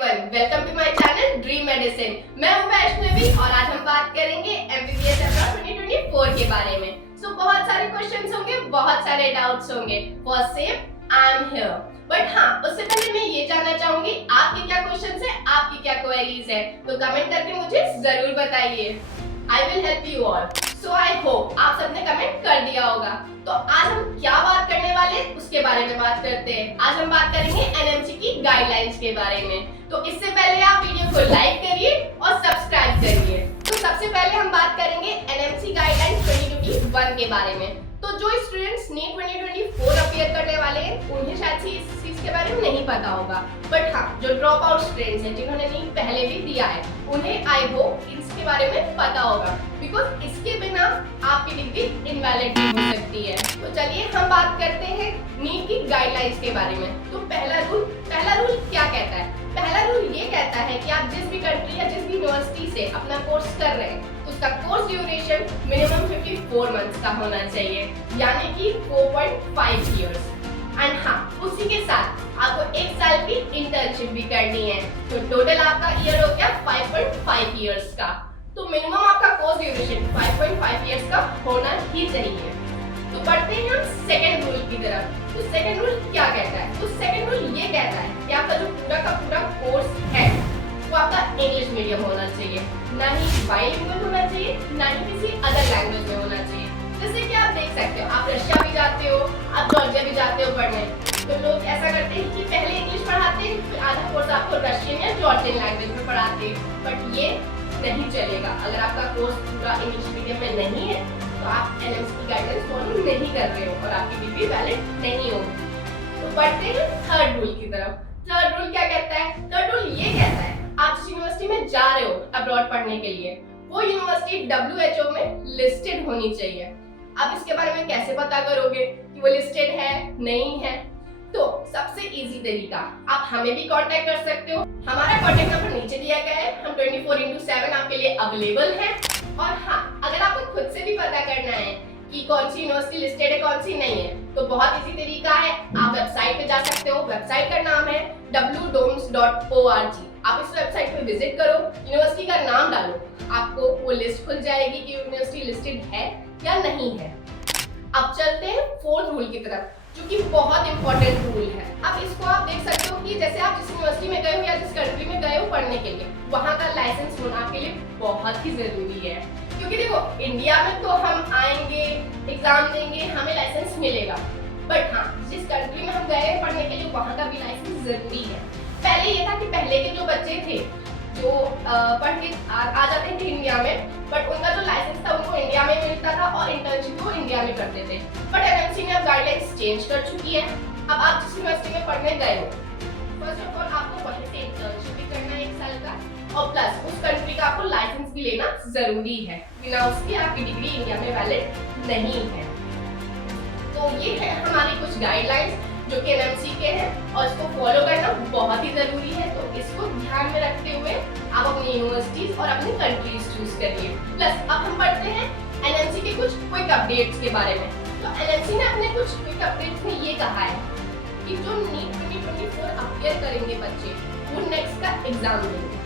Everyone, welcome to my channel dream medicine. मैं हूं वैष्णवी और आज हम बात करेंगे एमबीबीएस अब्रॉड 2024 के बारे में। बहुत सारे क्वेश्चंस होंगे, बहुत सारे डाउट्स होंगे। For same I am here. But हाँ, उससे पहले मैं ये जानना चाहूंगी आपके क्या क्वेश्चंस है, आपकी क्या क्वेरीज है, तो कमेंट करके मुझे जरूर बताइए। I will help you all. So I hope आप सबने कमेंट कर दिया होगा। तो आज हम क्या बात करने वाले हैं उसके बारे में बात करते हैं। आज हम बात करेंगे एनएमसी की गाइडलाइंस के बारे में। तो इससे पहले आप वीडियो को लाइक करिए और सब्सक्राइब करिए। तो सबसे पहले हम बात करेंगे एनएमसी गाइडलाइंस 2021 के बारे में। तो जो स्टूडेंट्स नीट 2024 अपीयर करने वाले हैं उन्हें शायद से इस चीज के बारे में नहीं पता होगा। बट हाँ, जो ड्रॉप आउट स्टूडेंट्स हैं जिन्होंने नीट पहले भी दिया है उन्हें आई होप इसके बारे में पता होगा, बिकॉज इसके बिना आपकी डिग्री इनवैलिड हो सकती है। तो चलिए हम बात करते हैं नीट की गाइडलाइंस के बारे में। तो पहला रूल क्या कहता है? पहला रूल ये कहता है कि आप जिस भी कंट्री या जिस भी यूनिवर्सिटी से अपना कोर्स कर रहे हैं तो उसका कोर्स ड्यूरेशन मिनिमम 54 मंथ्स का होना चाहिए, यानी कि 4.5 इयर्स। एंड हाँ, उसी के साथ आपको 1 साल की इंटर्नशिप भी करनी है। तो टोटल आपका ईयर हो गया 5.5 इयर्स का। तो मिनिमम आपका कोर्स ड्यूरेशन 5.5 इयर्स का होना ही चाहिए। तो बढ़ते हैं हम सेकंड रूल की तरफ। तो सेकंड रूल क्या कहता है? तो सेकंड रूल ये कहता है कि आपका जो पूरा का पूरा कोर्स है वो आपका इंग्लिश मीडियम होना चाहिए, ना ही बाइलिंगुअल होना चाहिए, ना ही किसी अदर लैंग्वेज में होना चाहिए। जैसे कि आप देख सकते हो, आप रशिया भी जाते हो, आप जॉर्जिया भी जाते हो पढ़ने, तो लोग ऐसा करते हैं कि पहले इंग्लिश पढ़ाते हैं, फिर आधा कोर्स आपको रशियन या जॉर्जियन लैंग्वेज में पढ़ाते हैं। बट ये नहीं चलेगा। अगर आपका कोर्स पूरा इंग्लिश मीडियम में नहीं है तो आप एनएमसी की गाइडेंस फॉलो नहीं कर रहे हो और आपकी डिग्री वैलिड नहीं होगी। तो बढ़ते हैं थर्ड रूल की तरफ। थर्ड रूल क्या कहता है? थर्ड रूल ये कहता है आप जिस यूनिवर्सिटी में जा रहे हो अब्रॉड पढ़ने के लिए वो यूनिवर्सिटी WHO में लिस्टेड होनी चाहिए। अब इसके बारे में कैसे पता करोगे कि वो लिस्टेड है नहीं है? तो सबसे इजी तरीका, आप हमें भी कांटेक्ट कर सकते हो। हमारा कांटेक्ट नंबर नीचे दिया गया है। हम 24/7 आपके लिए अवेलेबल हैं। और हाँ, अगर आपको खुद से भी पता करना है कि कौन सी यूनिवर्सिटी लिस्टेड है कौन सी नहीं है, तो बहुत इजी तरीका है। आप वेबसाइट पे जा सकते हो। वेबसाइट का नाम है wdoms.org। आप इस वेबसाइट पे विजिट करो, यूनिवर्सिटी का नाम डालो, आपको वो लिस्ट खुल जाएगी कि यूनिवर्सिटी लिस्टेड है या नहीं है। अब चलते हैं फोर्थ रूल की तरफ, जो कि बहुत इंपॉर्टेंट रूल है। अब इसको आप देख सकते हो कि जैसे आप जिस यूनिवर्सिटी में गए हो या जिस कंट्री में गए हो पढ़ने के लिए, वहाँ का लाइसेंस होना आपके लिए बहुत ही जरूरी है। क्योंकि देखो, इंडिया में तो हम आएंगे, एग्जाम देंगे, हमें लाइसेंस मिलेगा। बट हाँ, जिस कंट्री में हम गए हैं पढ़ने के लिए वहाँ का भी लाइसेंस जरूरी है। पहले ये था कि पहले के जो बच्चे थे जो पढ़ के आ जाते थे इंडिया में, बट उनका जो लाइसेंस था उनको इंडिया में मिलता था और इंटर्नशिप वो इंडिया में करते थे। बट एनएमसी ने अब गाइडलाइंस चेंज कर चुकी है। अब आप जिस यूनिवर्सिटी में पढ़ने गए हो, फर्स्ट ऑफ ऑल आपको वहीं से इंटर्नशिप भी करना है 1 साल का, और प्लस उस कंट्री का आपको लाइसेंस भी लेना जरूरी है। बिना उसके आपकी डिग्री इंडिया में वैलिड नहीं है। तो ये है हमारी कुछ गाइडलाइंस जो कि एनएमसी के हैं और इसको फॉलो करना बहुत ही जरूरी है। तो इसको ध्यान में रखते हुए आप अपनी यूनिवर्सिटीज और अपनी कंट्रीज चूज करिए। प्लस अब हम पढ़ते हैं एनएमसी के कुछ क्विक अपडेट्स के बारे में। तो एनएमसी ने अपने कुछ क्विक अपडेट्स में ये कहा है कि जो नीट 2024 अपीयर करेंगे बच्चे वो नेक्स्ट का एग्जाम देंगे।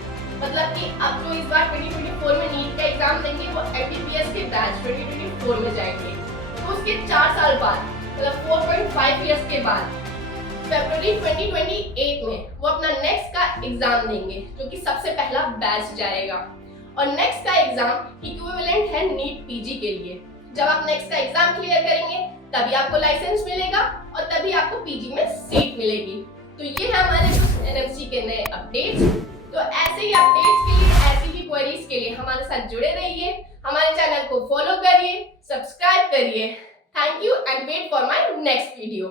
मतलब कि अब जो इस बार 2024 में नीट का एग्जाम देंगे वो एमबीबीएस के बैच 2024 में जाएंगे। तो उसके 4 साल बाद, मतलब 4.5 इयर्स के बाद फरवरी 2028 में वो अपना नेक्स्ट का एग्जाम देंगे, जो कि सबसे पहला बैच जाएगा। और नेक्स्ट का एग्जाम इक्विवेलेंट है नीट पीजी के लिए। जब आप नेक्स्ट का एग्जाम क्लियर करेंगे तभी आपको लाइसेंस मिलेगा और तभी आपको पीजी में सीट मिलेगी। तो ये है हमारे कुछ एनएमसी के नए अपडेट्स। तो ऐसे ही अपडेट्स के लिए, ऐसी ही क्वेरीज के लिए हमारे साथ जुड़े रहिए। हमारे चैनल को फॉलो करिए, सब्सक्राइब करिए। Thank you and wait for my next video.